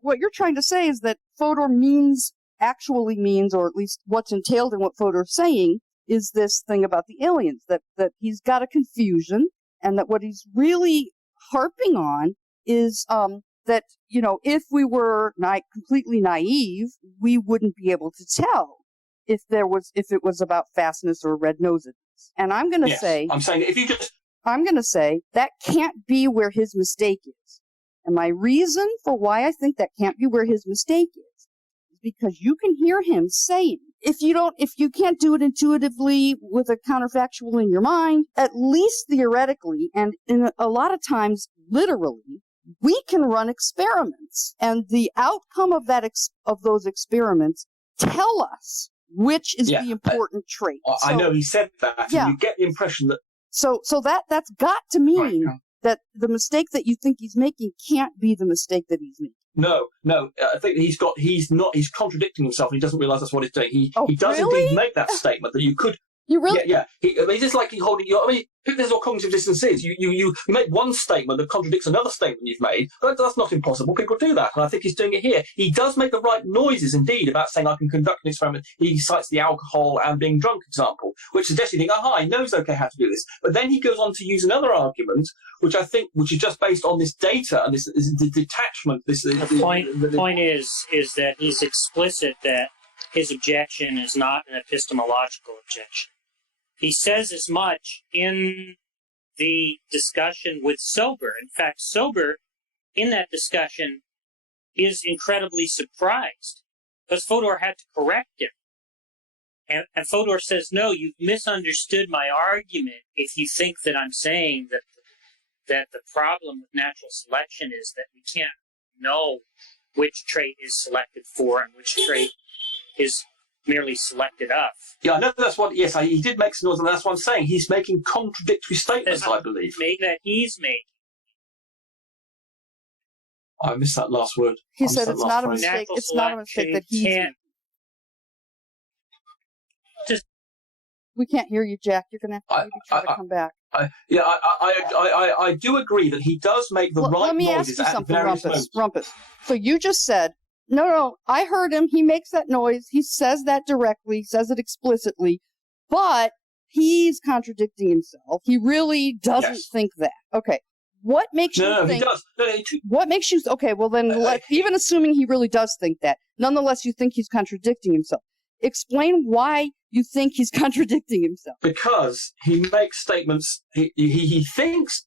what you're trying to say is that Fodor actually means, or at least what's entailed in what Fodor's saying, is this thing about the aliens, that he's got a confusion, and that what he's really harping on is that, if we were completely naive, we wouldn't be able to tell if it was about fastness or red-nosedness. And I'm going to say... I'm going to say that can't be where his mistake is. And my reason for why I think that can't be where his mistake is because you can hear him saying, if you can't do it intuitively with a counterfactual in your mind, at least theoretically, and in a lot of times literally, we can run experiments, and the outcome of those experiments tell us which is the important trait. I know he said that, and you get the impression that... So that's got to mean that the mistake that you think he's making can't be the mistake that he's making. No. I think he's contradicting himself, and he doesn't realise that's what he's doing. He does indeed make that statement that you could... You really? Yeah. It's just like he's holding... this is what cognitive dissonance is. You make one statement that contradicts another statement you've made. That's not impossible. People do that, and I think he's doing it here. He does make the right noises, indeed, about saying, I can conduct an experiment. He cites the alcohol and being drunk example, which suggests you think, he knows okay how to do this. But then he goes on to use another argument, which is just based on this data and this detachment. The point is that he's explicit that his objection is not an epistemological objection. He says as much in the discussion with Sober. In fact, Sober, in that discussion, is incredibly surprised because Fodor had to correct him. And Fodor says, no, you've misunderstood my argument if you think that I'm saying that the problem with natural selection is that we can't know which trait is selected for and which trait is merely selected of. Yeah, I know that's what... Yes, he did make some noise, and that's what I'm saying. He's making contradictory statements, I believe. That he's making. I missed that last word. He said it's not a mistake. It's not a mistake that he's making. We can't hear you, Jack. You're going to have to maybe try to come back. I do agree that he does make the right noises at various moments. Rumpus. So you just said, no, I heard him. He makes that noise. He says that directly, says it explicitly, but he's contradicting himself. He really doesn't think that. Okay. What makes you think... No, he does. What makes you... Okay, well then, even assuming he really does think that, nonetheless you think he's contradicting himself. Explain why you think he's contradicting himself. Because he makes statements. He thinks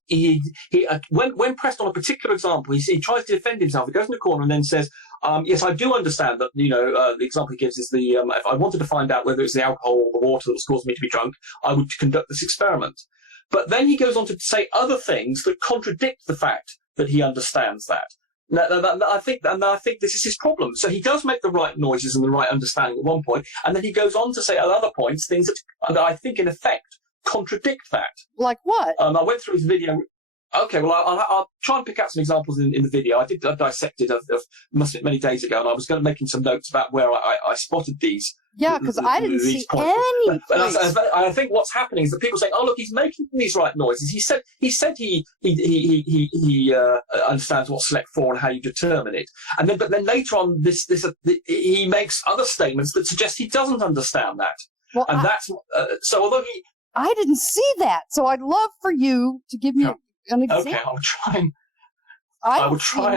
when pressed on a particular example, he tries to defend himself. He goes in the corner and then says, "Yes, I do understand that. The example he gives is if I wanted to find out whether it's the alcohol or the water that was causing me to be drunk, I would conduct this experiment." But then he goes on to say other things that contradict the fact that he understands that. I think this is his problem. So he does make the right noises and the right understanding at one point, and then he goes on to say at other points things that I think in effect contradict that. Like what? I went through his video. Okay, well, I'll try and pick out some examples in the video. I dissected many days ago, and I was making some notes about where I spotted these. Yeah, because I didn't see any. I think what's happening is that people say, "Oh, look, he's making these right noises." He said he understands what select for and how you determine it, but then later on, he makes other statements that suggest he doesn't understand that. Well, so although I didn't see that, so I'd love for you to give me an example. Okay, I'll try.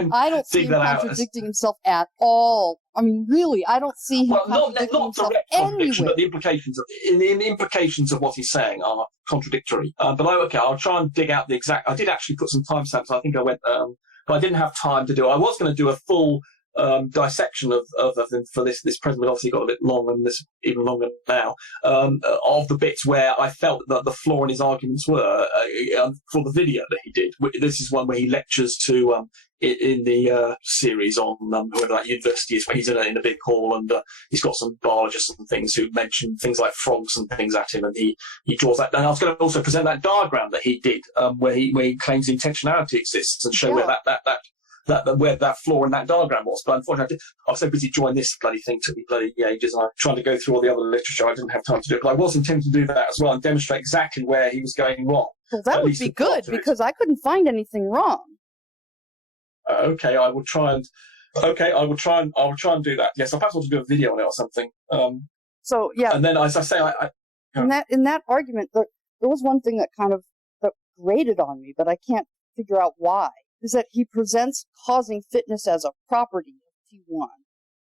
I don't see him contradicting himself at all. I mean, really, I don't see him contradicting himself anyway. But the implications of what he's saying are contradictory. But I'll try and dig out the exact... I did actually put some timestamps. I think I went... but I didn't have time to do it. I was going to do a full dissection of for this presentation. Obviously got a bit long, and this even longer now, of the bits where I felt that the flaw in his arguments were for the video that he did. This is one where he lectures to in the series on whoever that university is, where he's in a big hall, and he's got some biologists and things who mention things like frogs and things at him, and he draws that. And I was going to also present that diagram that he did, where he claims intentionality exists, and show where where that flaw in that diagram was. But unfortunately, I was so busy drawing this bloody thing, took me bloody ages, and I was trying to go through all the other literature. I didn't have time to do it, but I was intending to do that as well and demonstrate exactly where he was going wrong. Well, that would be good, because I couldn't find anything wrong. Okay, I will try and Okay, I will try and do that. Yes, I perhaps want to do a video on it or something. So yeah, and then as I say, in that argument, there was one thing that that grated on me, but I can't figure out why. Is that he presents causing fitness as a property of T1,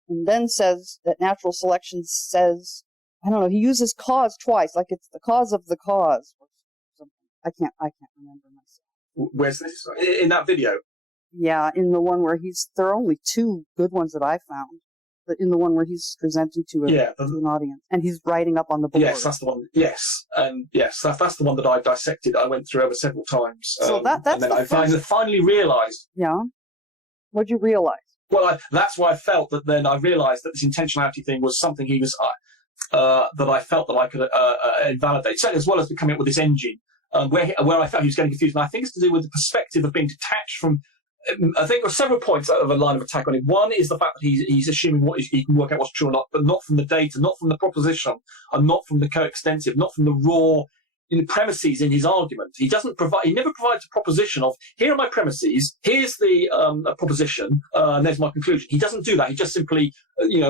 and then says that natural selection says, I don't know, he uses cause twice, like it's the cause of the cause or something. I can't remember myself. Where's this? In that video? Yeah, in the one where there are only two good ones that I found. But in the one where he's presenting to an audience, and he's writing up on the board. Yes, that's the one. Yes, and yes, that's the one that I dissected. I went through over several times. So that's and then I finally realised. Yeah. What'd you realize? Well, that's why I felt that. Then I realised that this intentionality thing was something he was that I felt that I could invalidate, certainly as well as coming up with this engine where I felt he was getting confused. And I think it's to do with the perspective of being detached from. I think there are several points of a line of attack on him. One is the fact that he's assuming he can work out what's true or not, but not from the data, not from the proposition, and not from the coextensive, not from the raw premises in his argument. He never provides a proposition of, here are my premises, here's the proposition, and there's my conclusion. He doesn't do that. He just simply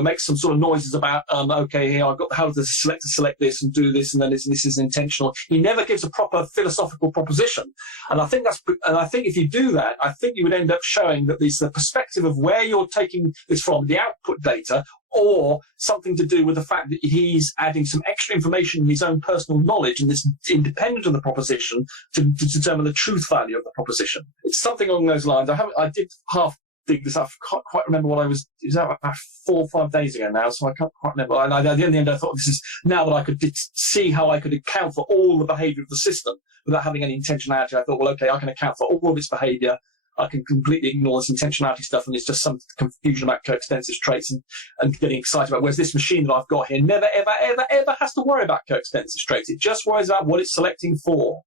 makes some sort of noises about, okay, here I've got how does the selector select this and do this, and then this is intentional. He never gives a proper philosophical proposition. And I think if you do that, I think you would end up showing that the perspective of where you're taking this from, the output data, or something to do with the fact that he's adding some extra information in his own personal knowledge, and this independent of the proposition to determine the truth value of the proposition. It's something along those lines. I did half dig this up. I can't quite remember what it was out about 4 or 5 days ago now, so I can't quite remember. And in the end, I thought this is now that I could see how I could account for all the behaviour of the system without having any intentionality. I thought, well, okay, I can account for all of its behaviour. I can completely ignore this intentionality stuff, and it's just some confusion about coextensive traits and getting excited about. Whereas this machine that I've got here never, ever, ever, ever has to worry about coextensive traits. It just worries about what it's selecting for,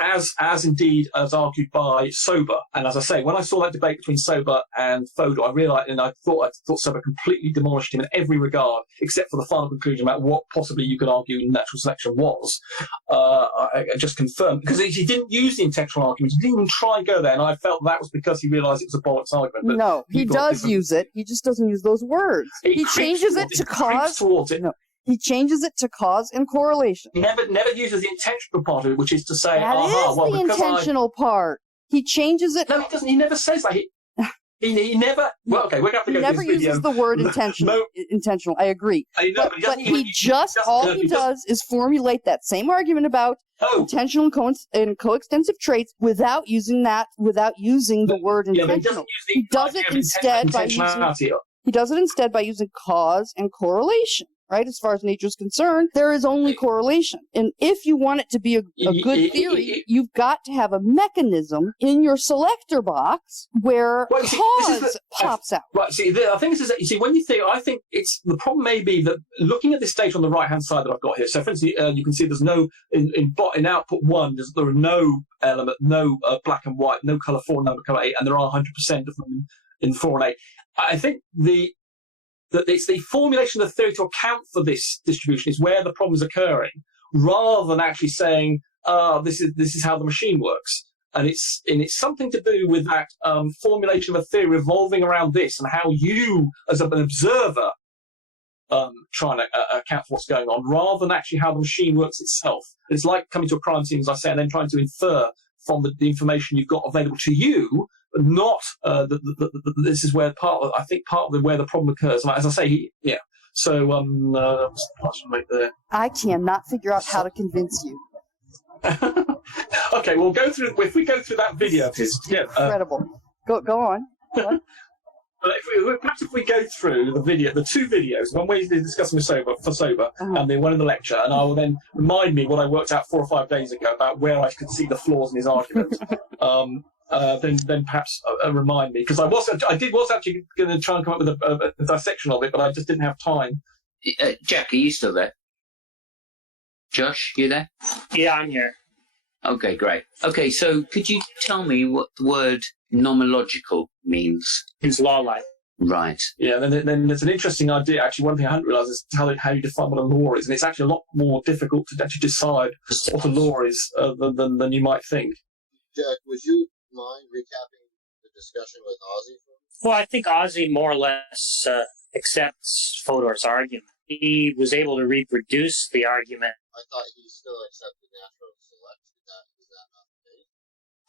as indeed as argued by Sober. And as I say, when I saw that debate between Sober and Fodor, I realised, and I thought Sober completely demolished him in every regard, except for the final conclusion about what possibly you could argue natural selection was. I just confirmed, because he didn't use the intentional argument. He didn't even try and go there, and I felt that was because he realised it was a bollocks argument. But no, he does use it. He just doesn't use those words. He changes it to cause. No. He changes it to cause and correlation. He never uses the intentional part of it, which is to say, that is the intentional part. He changes it. No, he doesn't. He never says that. He never. Well, okay, we're going to have to go. He never uses the word intentional. Intentional. I agree. But all he does is formulate that same argument about intentional and coextensive traits without using the word intentional. He does it instead by using cause and correlation. Right, as far as nature is concerned, there is only correlation. And if you want it to be a good theory, you've got to have a mechanism in your selector box where cause pops out. Right, I think this is, when you think, I think it's, the problem may be that looking at this data on the right-hand side that I've got here, so for instance, you can see there's no, in output 1, there are no element, no black and white, no colour 4, no colour 8, and there are 100% of them in 4 and 8. I think that it's the formulation of the theory to account for this distribution is where the problem is occurring, rather than actually saying, this is how the machine works. And it's something to do with that formulation of a theory revolving around this, and how you, as an observer, trying to account for what's going on, rather than actually how the machine works itself. It's like coming to a crime scene, as I say, and then trying to infer from the information you've got available to you, not this is where part of where the problem occurs. As I say, yeah. So right there. I cannot figure out how to convince you. Okay, we'll go through. If we go through that video, incredible. Go on. What? Perhaps if we go through the 2 videos, one we're discussing with Sober, and the one in the lecture, and I will then remind me what I worked out 4 or 5 days ago about where I could see the flaws in his argument. Then perhaps remind me, because I was actually going to try and come up with a dissection of it, but I just didn't have time. Jack, are you still there? Josh, you there? Yeah, I'm here. Okay, great. Okay, so could you tell me what the word nomological means? It's law-like. Right. Yeah, then there's an interesting idea. Actually, one thing I hadn't realised is how you define what a law is, and it's actually a lot more difficult to actually decide what a law is than you might think. Jack, would you mind recapping the discussion with Ozzy Well, I think Ozzy more or less accepts Fodor's argument. He was able to reproduce the argument. I thought he still accepted natural selection. Is that not the case?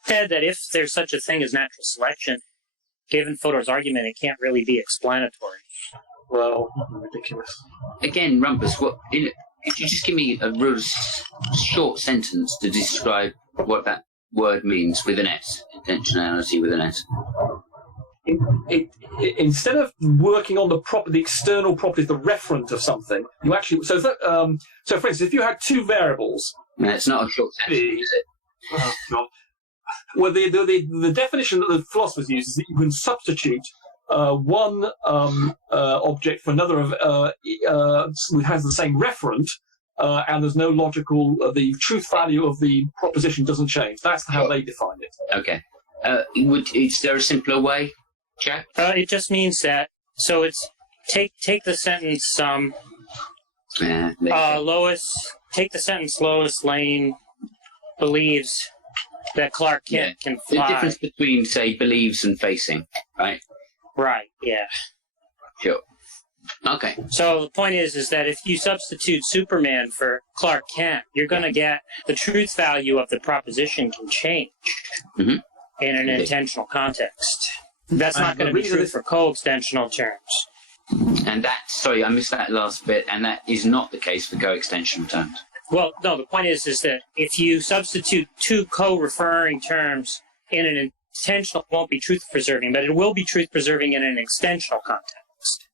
Said that if there's such a thing as natural selection, given Fodor's argument, it can't really be explanatory. Well, ridiculous. Again, Rumpus, could you just give me a real short sentence to describe what that word means with an S, intentionality with an S? Instead of working on the external properties, the referent of something, you actually so for instance, if you had two variables, No, it's not a short sentence, is it? Oh God. Well, the definition that the philosophers use is that you can substitute one object for another has the same referent, and there's no logical. The truth value of the proposition doesn't change. That's how they define it. Okay. Is there a simpler way, Jack? It just means that. So it's take the sentence. Take the sentence. Lois Lane believes that Clark Kent can fly. The difference between, say, believes and facing, right? Right. Yeah. Sure. Okay. So the point is that if you substitute Superman for Clark Kent, you're going to get the truth value of the proposition can change in an intentional context. That's not going to be true for co-extensional terms. And sorry, I missed that last bit, and that is not the case for co-extensional terms. Well, no, the point is that if you substitute two co-referring terms in an intentional, it won't be truth-preserving, but it will be truth-preserving in an extensional context.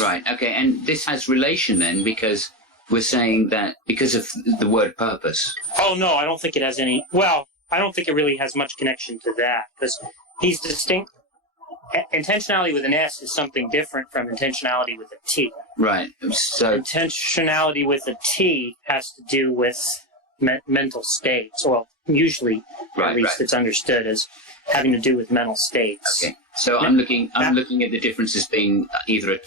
Right, okay, and this has relation then, because we're saying that because of the word purpose. Oh, no, I don't think it has any... Well, I don't think it really has much connection to that, because he's distinct. Intentionality with an S is something different from intentionality with a T. Right. So intentionality with a T has to do with mental states. Well, usually, at least it's understood as having to do with mental states. Okay. So I'm looking at the difference as being either a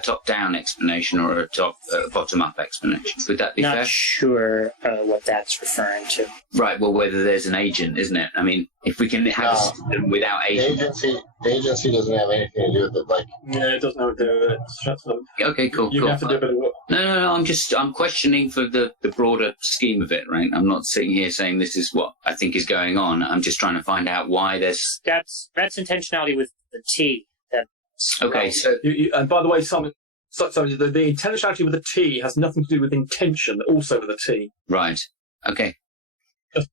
top-down explanation or a bottom-up explanation. Would that be fair? Not sure what that's referring to. Right. Well, whether there's an agent, isn't it? I mean, if we can have a system without agent. The agency doesn't have anything to do with it. Like, yeah, it doesn't have to do with it. Okay, cool. You have to do a bit of work. No. I'm questioning for the broader scheme of it, right? I'm not sitting here saying this is what I think is going on. I'm just trying to find out why there's. That's intentionality with the T. Okay, so and by the way, the intentionality with a T has nothing to do with intention, also with a T. Right. Okay.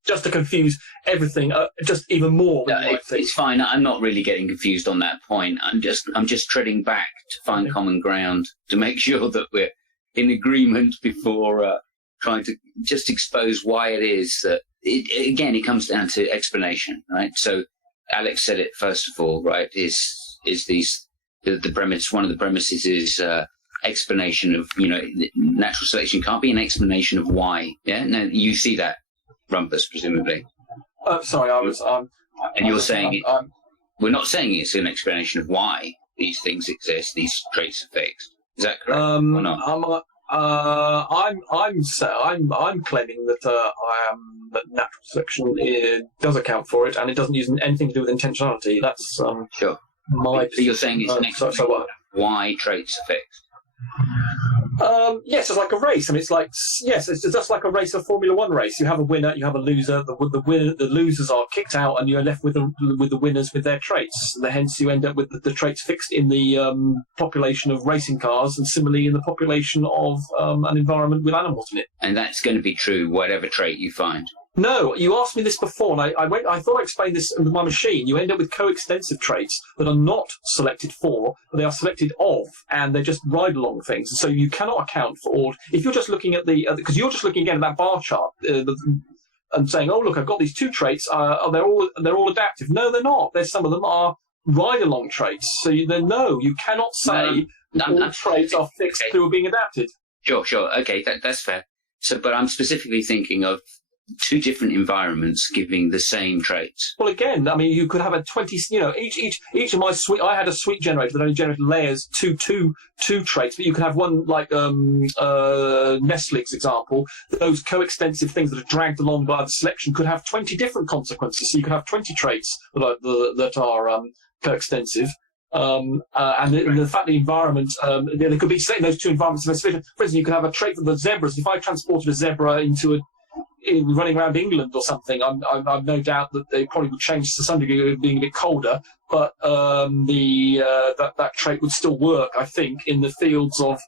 Just to confuse everything, just even more. It's fine. I'm not really getting confused on that point. I'm just treading back to find common ground to make sure that we're in agreement before trying to just expose why it is that. It comes down to explanation, right? So Alex said it first of all, right? Is the premise? One of the premises is explanation of natural selection can't be an explanation of why. Yeah. Now you see that. Rumpus, presumably. Sorry, I was. And you're saying we're not saying it's an explanation of why these things exist, these traits are fixed. Is that correct? Or not? I'm claiming that that natural selection does account for it, and it doesn't use anything to do with intentionality. That's sure. So you're saying it's an explanation of why traits are fixed. Yes, it's like a race. I mean, it's just like a race, a Formula One race. You have a winner, you have a loser. The losers are kicked out, and you're left with the winners with their traits. And hence, you end up with the traits fixed in the population of racing cars, and similarly in the population of an environment with animals in it. And that's going to be true, whatever trait you find. No, you asked me this before, and I thought I explained this with my machine. You end up with coextensive traits that are not selected for, but they are selected of, and they just ride along things. So you cannot account for all. If you're just looking at because you're just looking again at that bar chart and saying, "Oh, look, I've got these two traits. They're all adaptive." No, they're not. There's some of them are ride along traits. So you cannot say all traits are fixed through being adapted. Sure. Okay, that's fair. So, but I'm specifically thinking of two different environments giving the same traits. Well, again, I mean, you could have a 20. Each of my suite. I had a suite generator that only generated layers two traits, but you could have one like Nestle's example. Those coextensive things that are dragged along by the selection could have 20 different consequences. So you could have 20 traits that are coextensive. And the fact the environment, there could be, say, those two environments. For instance, you could have a trait for the zebras. If I transported a zebra into running around England or something, I've no doubt that they probably would change to some degree, being a bit colder. But that trait would still work, I think, in the fields of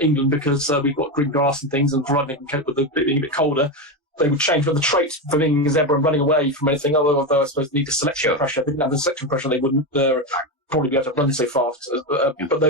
England, because we've got green grass and things, and running can cope with it being a bit colder. They would change from the trait for being a zebra and running away from anything, although I suppose they need a selection pressure. If they didn't have the selection pressure, they wouldn't probably be able to run so fast. But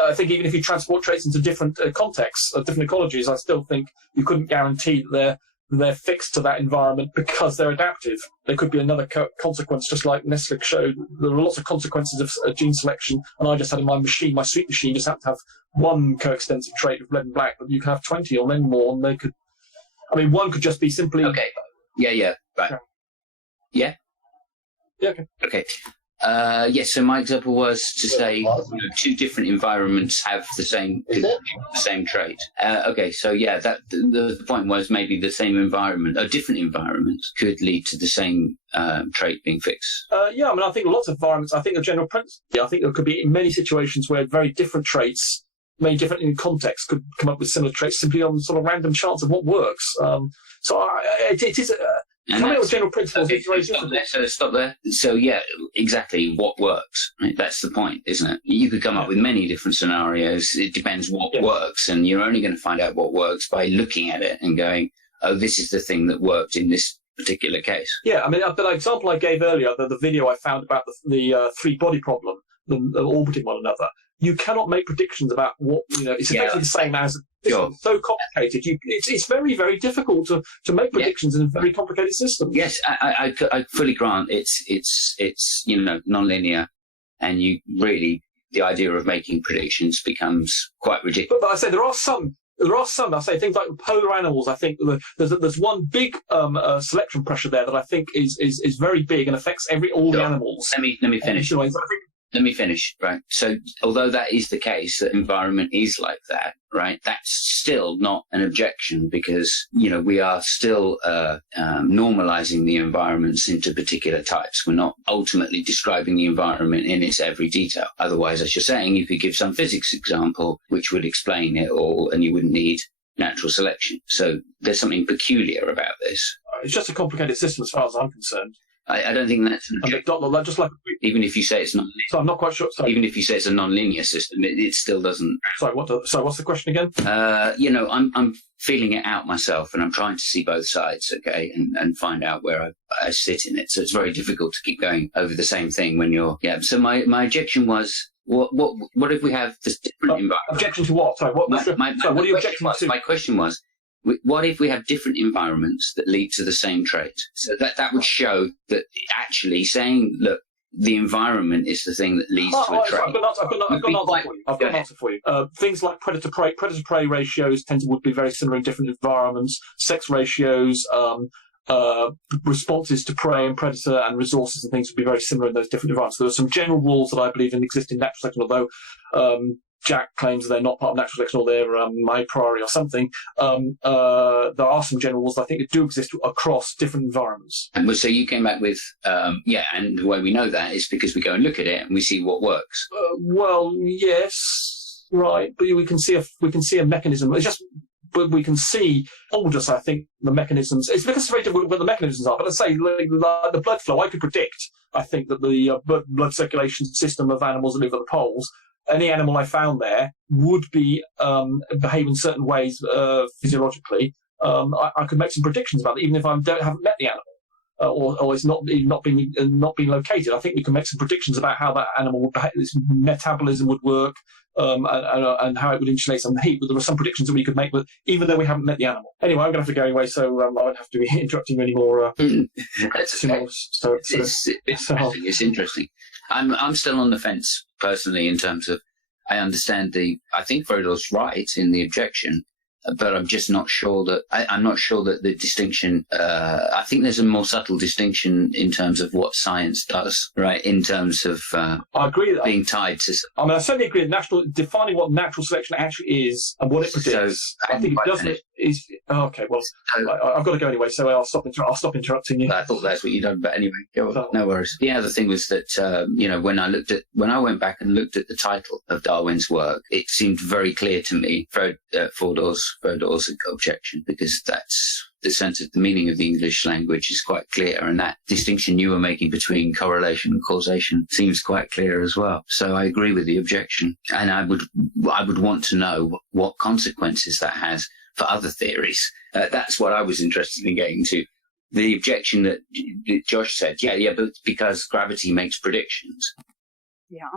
I think even if you transport traits into different contexts, different ecologies, I still think you couldn't guarantee that they're fixed to that environment because they're adaptive. There could be another consequence, just like Nestle showed. There are lots of consequences of gene selection, and I just had in my sweet machine, just happened to have one coextensive trait of red and black, but you can have 20 or then more, and they could. I mean, one could just be simply. Okay. Yeah. Right. Yeah. Yeah. Okay. So my example was to say two different environments have the same trait. The point was maybe the same environment, a different environment, could lead to the same trait being fixed. I mean, I think lots of environments. I think the general principle. I think there could be many situations where very different traits, many different in context, could come up with similar traits simply on sort of random chance of what works. It is. Coming up with general principles is very difficult. Stop there. So, yeah, exactly what works. Right? That's the point, isn't it? You could come up with many different scenarios. It depends what works, and you're only going to find out what works by looking at it and going, oh, this is the thing that worked in this particular case. Yeah, I mean, the example I gave earlier, the video I found about the three-body problem, orbiting one another, you cannot make predictions about what, it's exactly the same as. It's so complicated. It's very, very difficult to make predictions in a very complicated system. Yes, I fully grant it's non-linear, and the idea of making predictions becomes quite ridiculous. But I say there are some. I say things like polar animals. I think there's one big selection pressure there that I think is very big and affects all the animals. Let me finish. Let me finish, right? So, although that is the case, that environment is like that, right? That's still not an objection, because, we are still normalizing the environments into particular types. We're not ultimately describing the environment in its every detail. Otherwise, as you're saying, you could give some physics example which would explain it all, and you wouldn't need natural selection. So there's something peculiar about this. It's just a complicated system as far as I'm concerned. I don't think that's an objection. Just like even if you say it's not. So I'm not quite sure. Sorry. Even if you say it's a non-linear system, it still doesn't. Sorry, what's the question again? I'm feeling it out myself, and I'm trying to see both sides, okay, and find out where I sit in it. So it's very difficult to keep going over the same thing when you're. Yeah. So my objection was, what if we have this different environment? Objection to what? Sorry, what? What are you objecting to? My question was, what if we have different environments that lead to the same trait? So that would show that actually saying, look, the environment is the thing that leads to a trait. I've got an answer for you. Things like predator-prey ratios would be very similar in different environments. Sex ratios, responses to prey and predator and resources and things would be very similar in those different environments. There are some general rules that I believe exist in natural selection, although Jack claims they're not part of natural selection, or they're a priori or something. There are some general rules that I think that do exist across different environments. And so you came back with, and the way we know that is because we go and look at it and we see what works. Yes, right, but we can see a mechanism. But we can see just, I think, the mechanisms. It's because it's very difficult what the mechanisms are. But let's say the blood flow, I could predict, I think, that the blood circulation system of animals that live at the poles, any animal I found there would be behave in certain ways physiologically. I could make some predictions about it, even if I haven't met the animal, or it's not being located. I think we can make some predictions about how that animal would behave, its metabolism would work, and how it would insulate some heat. But there are some predictions that we could make, even though we haven't met the animal. Anyway, I'm going to have to go anyway, so I won't have to be interrupting you anymore. That's okay. It's interesting. I'm still on the fence personally in terms of I understand I think Fodor's right in the objection. but I'm just not sure that I'm not sure that the distinction. I think there's a more subtle distinction in terms of what science does, right? In terms of I agree that being tied to. I mean, I certainly agree. Defining what natural selection actually is and what it predicts. I think it doesn't. Okay. Well, I've got to go anyway, so I'll stop interrupting you. I thought that's what you'd done, but anyway, go on. No worries. The other thing was that when I went back and looked at the title of Darwin's work, it seemed very clear to me, Fodor's objection, because that's the sense of the meaning of the English language is quite clear, and that distinction you were making between correlation and causation seems quite clear as well. So I agree with the objection, and I would want to know what consequences that has for other theories. That's what I was interested in getting to. The objection that Josh said, but because gravity makes predictions. Yeah.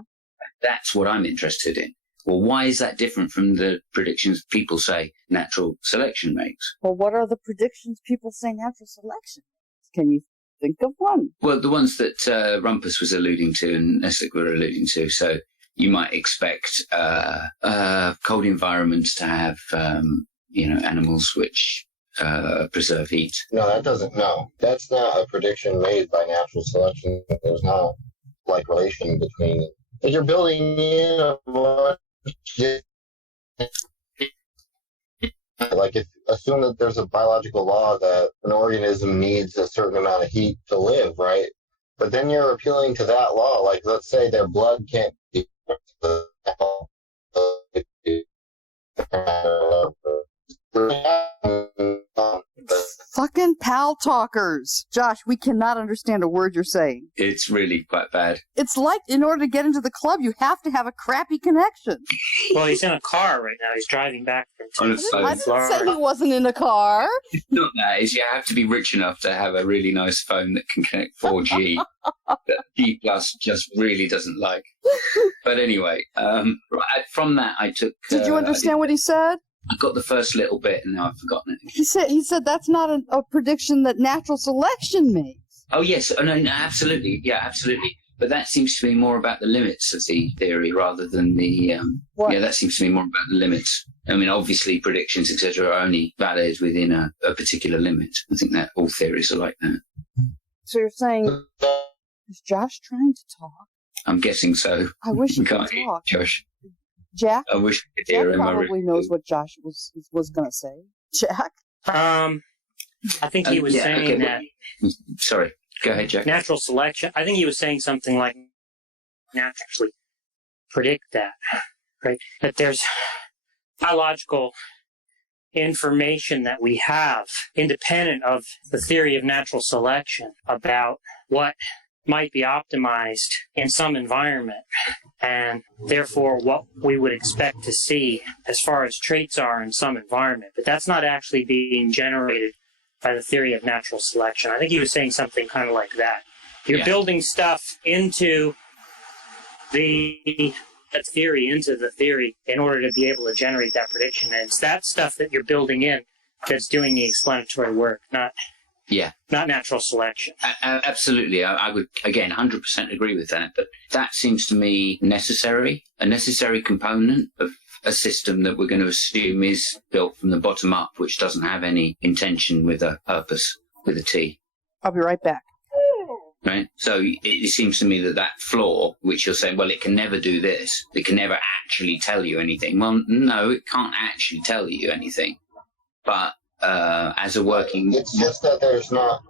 That's what I'm interested in. Well, why is that different from the predictions people say natural selection makes? Well, what are the predictions people say natural selection makes? Can you think of one? Well, the ones that Rumpus was alluding to and Essek were alluding to. So you might expect cold environments to have, animals which preserve heat. No, that's not a prediction made by natural selection. There's not relation between. If you're building in a assume that there's a biological law that an organism needs a certain amount of heat to live, right? But then you're appealing to that law. Like, let's say their blood can't be Fucking pal talkers. Josh, we cannot understand a word you're saying. It's really quite bad. It's like in order to get into the club, you have to have a crappy connection. Well, he's in a car right now. He's driving back from I didn't say he wasn't in a car. It's not that. It's you have to be rich enough to have a really nice phone that can connect 4G that G Plus just really doesn't like. But anyway, from that I took... Did you understand what he said? I got the first little bit and now I've forgotten it. He said that's not a prediction that natural selection makes. Oh, yes. Oh, no, absolutely. Yeah, absolutely. But that seems to be more about the limits of the theory rather than the... Yeah, that seems to be more about the limits. I mean, obviously, predictions, etc., are only valid within a particular limit. I think that all theories are like that. So you're saying, is Josh trying to talk? I'm guessing so. I wish he could talk. Josh. Jack? I wish I could hear him. Probably knows what Josh was going to say. Jack? I think he was saying that... Sorry. Go ahead, Jack. Natural selection. I think he was saying something like naturally predict that, right? That there's biological information that we have independent of the theory of natural selection about what might be optimized in some environment, and therefore what we would expect to see as far as traits are in some environment. But that's not actually being generated by the theory of natural selection. I think he was saying something kind of like that. You're building stuff into the theory in order to be able to generate that prediction. And it's that stuff that you're building in that's doing the explanatory work, not natural selection. Absolutely. I would, again, 100% agree with that. But that seems to me a necessary component of a system that we're going to assume is built from the bottom up, which doesn't have any intention with a purpose, with a T. I'll be right back. Right? So it seems to me that flaw, which you're saying, well, it can never do this. It can never actually tell you anything. Well, no, it can't actually tell you anything. But as a working... It's just that there's not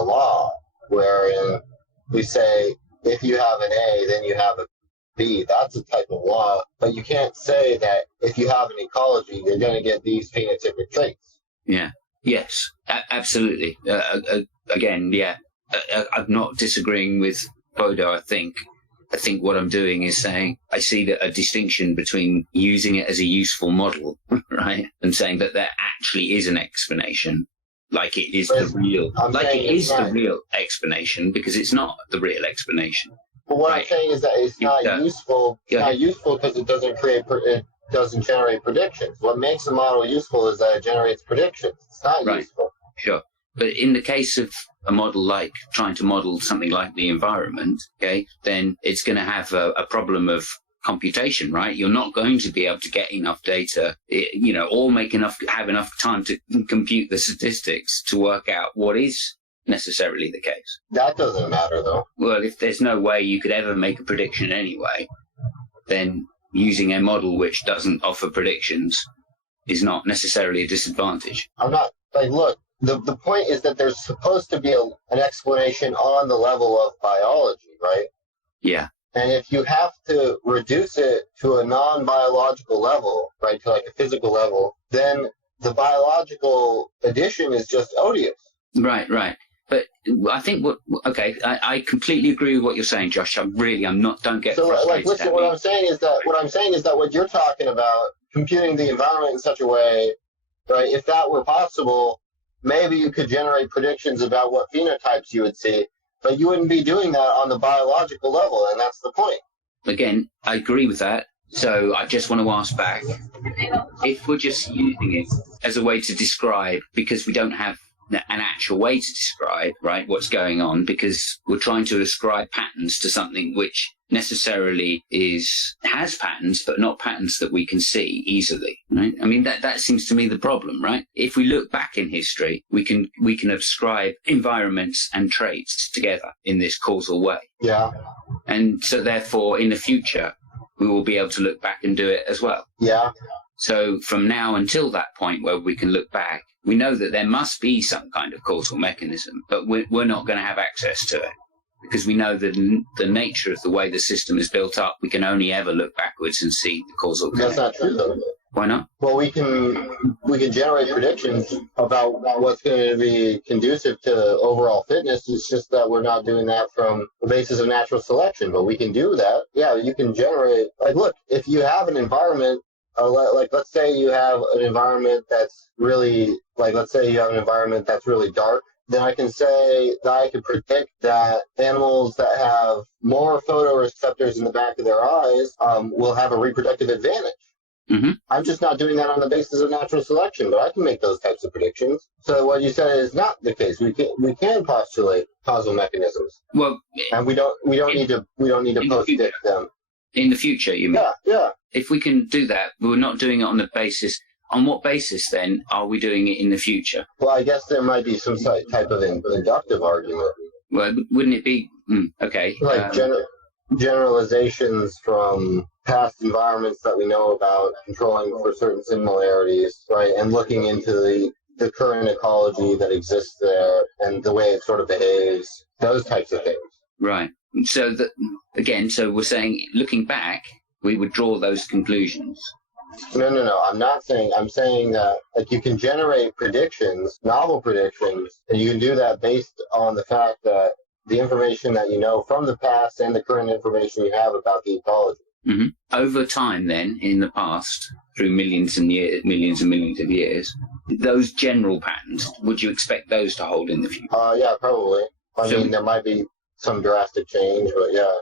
a law wherein we say, if you have an A, then you have a B. That's a type of law. But you can't say that if you have an ecology, you're going to get these phenotypic traits. Yeah. Yes, absolutely. Again, yeah. I'm not disagreeing with Fodor, I think what I'm doing is saying I see that a distinction between using it as a useful model, right, and saying that there actually is an explanation, like it is the real explanation, because it's not the real explanation. But what I'm saying is that it's not useful. It's not useful because it doesn't generate predictions. What makes a model useful is that it generates predictions. It's not useful. Sure. But in the case of a model like trying to model something like the environment, okay, then it's going to have a problem of computation, right? You're not going to be able to get enough data, or have enough time to compute the statistics to work out what is necessarily the case. That doesn't matter, though. Well, if there's no way you could ever make a prediction anyway, then using a model which doesn't offer predictions is not necessarily a disadvantage. I'm not, look, the point is that there's supposed to be an explanation on the level of biology, right? Yeah. And if you have to reduce it to a non-biological level, right, to like a physical level, then the biological addition is just odious. Right. But I think I completely agree with what you're saying, Josh. Don't get frustrated. Listen, what I'm saying is that what you're talking about, computing the environment in such a way, right, if that were possible, maybe you could generate predictions about what phenotypes you would see, but you wouldn't be doing that on the biological level, and that's the point. Again, I agree with that. So I just want to ask back, if we're just using it as a way to describe, because we don't have an actual way to describe, right, what's going on, because we're trying to ascribe patterns to something which necessarily has patterns, but not patterns that we can see easily, right? I mean, that seems to me the problem, right? If we look back in history, we can ascribe environments and traits together in this causal way. Yeah. And so therefore, in the future, we will be able to look back and do it as well. Yeah. So from now until that point where we can look back, we know that there must be some kind of causal mechanism, but we're not going to have access to it because we know that the nature of the way the system is built up, we can only ever look backwards and see the causal connection. That's not true, though. Why not? Well, we can generate predictions about what's going to be conducive to overall fitness. It's just that we're not doing that from the basis of natural selection, but we can do that. Yeah, you can generate, look, if you have an environment, let's say you have an environment that's really, dark, then I can say that I can predict that animals that have more photoreceptors in the back of their eyes will have a reproductive advantage. Mm-hmm. I'm just not doing that on the basis of natural selection, but I can make those types of predictions. So what you said is not the case. We can postulate causal mechanisms. Well, and we don't need to post-dict them. In the future, you mean? Yeah. If we can do that, we're not doing it on the basis. On what basis, then, are we doing it in the future? Well, I guess there might be some type of inductive argument. Well, wouldn't it be... okay. Generalizations from past environments that we know about, controlling for certain similarities, right, and looking into the current ecology that exists there and the way it sort of behaves, those types of things. Right. So, so we're saying, looking back, we would draw those conclusions. No. I'm saying that you can generate predictions, novel predictions, and you can do that based on the fact that the information that you know from the past and the current information you have about the ecology. Mm-hmm. Over time, then, in the past, through millions and millions of years, those general patterns, would you expect those to hold in the future? Yeah, probably. I mean, there might be some drastic change, but yeah.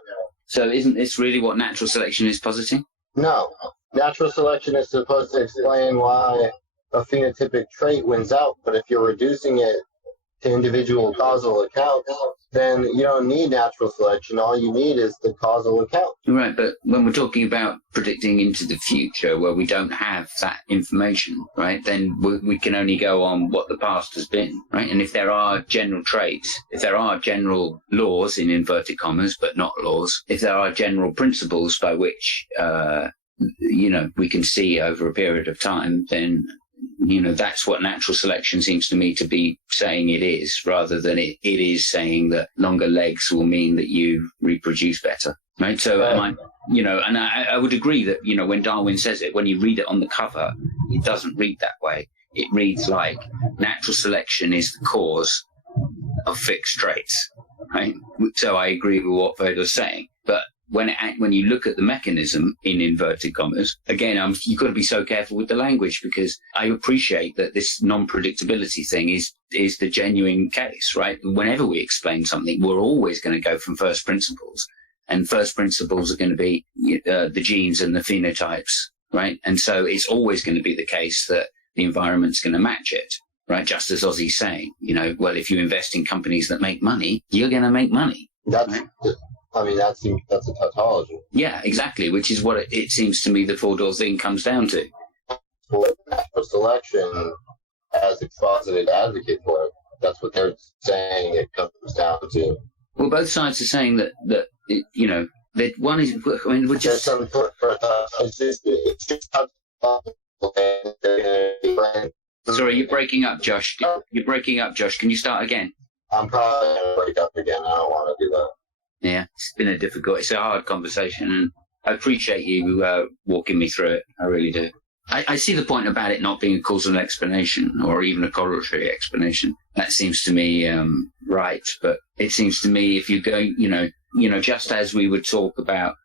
So isn't this really what natural selection is positing? No. Natural selection is supposed to explain why a phenotypic trait wins out, but if you're reducing it to individual causal accounts, then you don't need natural selection. All you need is the causal account. Right, but when we're talking about predicting into the future where we don't have that information, right, then we can only go on what the past has been, right? And if there are general traits, if there are general laws, in inverted commas, but not laws, if there are general principles by which, we can see over a period of time, then that's what natural selection seems to me to be saying it is, rather than it is saying that longer legs will mean that you reproduce better, right? So and I would agree that, when Darwin says it, when you read it on the cover, it doesn't read that way. It reads like natural selection is the cause of fixed traits, right? So I agree with what Fodor's saying, but when you look at the mechanism in inverted commas, again, you've got to be so careful with the language, because I appreciate that this non-predictability thing is the genuine case, right? Whenever we explain something, we're always going to go from first principles, and first principles are going to be the genes and the phenotypes, right? And so it's always going to be the case that the environment's going to match it, right? Just as Ozzy's saying, well, if you invest in companies that make money, you're going to make money. That's right? I mean, that's a tautology. Yeah, exactly, which is what it seems to me the Fodor thing comes down to. For natural selection, as exposited advocate for it, that's what they're saying it comes down to. Well, both sides are saying that you know, that one is, I mean, we're There's just... some it's just Sorry, you're breaking up, Josh. You're breaking up, Josh. Can you start again? I'm probably going to break up again. I don't want to do that. Yeah, it's a hard conversation, and I appreciate you walking me through it. I really do. I see the point about it not being a causal explanation or even a correlatory explanation. That seems to me right, but it seems to me if you're going, you know, just as we would talk about,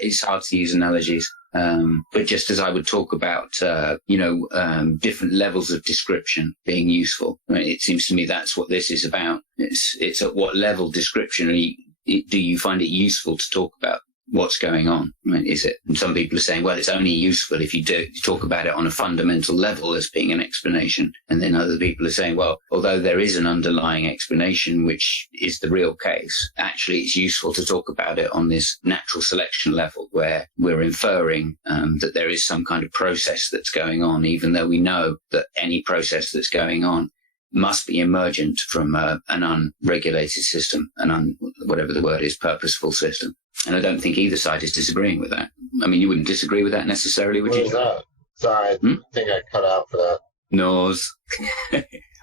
it's hard to use analogies, but just as I would talk about, different levels of description being useful, right? It seems to me that's what this is about. It's at what level description do you find it useful to talk about what's going on? I mean, is it? And some people are saying, well, it's only useful if you talk about it on a fundamental level as being an explanation. And then other people are saying, well, although there is an underlying explanation, which is the real case, actually it's useful to talk about it on this natural selection level where we're inferring that there is some kind of process that's going on, even though we know that any process that's going on must be emergent from an unregulated system, whatever the word is, purposeful system. And I don't think either side is disagreeing with that. I mean, you wouldn't disagree with that necessarily, would What you? is that? Sorry, I think I cut out for that. Nose.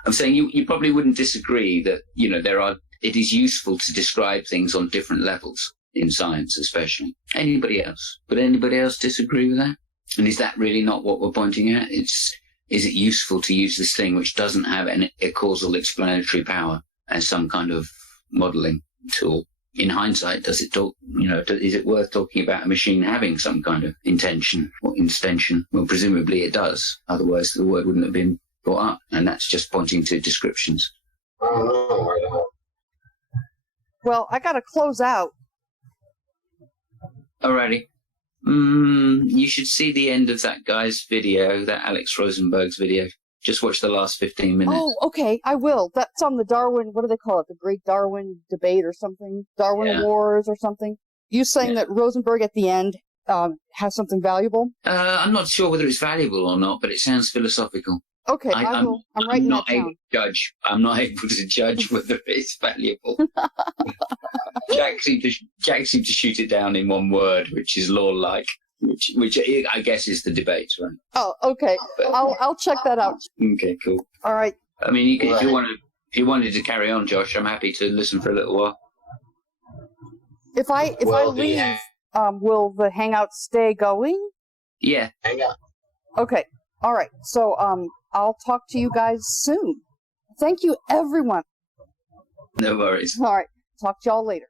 I'm saying you probably wouldn't disagree that, you know, it is useful to describe things on different levels in science, especially. Anybody else? Would anybody else disagree with that? And is that really not what we're pointing at? Is it useful to use this thing which doesn't have a causal explanatory power as some kind of modeling tool? In hindsight, does it talk, you know, is it worth talking about a machine having some kind of intention or intention? Well, presumably it does. Otherwise, the word wouldn't have been brought up. And that's just pointing to descriptions. I don't know right now. Well, I got to close out. Alrighty. You should see the end of that guy's video, that Alex Rosenberg's video. Just watch the last 15 minutes. Oh, okay, I will. That's on the Darwin, what do they call it? The Great Darwin Debate or something? Darwin Wars or something? You saying that Rosenberg at the end has something valuable? I'm not sure whether it's valuable or not, but it sounds philosophical. Okay, I'm writing that down. I'm not able to judge whether it's valuable. Jack seemed to shoot it down in one word, which is law-like. Which I guess is the debate, right? Oh, okay. I'll check that out. Okay, cool. All right. I mean, if you wanted to carry on, Josh, I'm happy to listen for a little while. If I leave, will the hangout stay going? Yeah. Hang on. Okay. All right. So I'll talk to you guys soon. Thank you, everyone. No worries. All right. Talk to y'all later.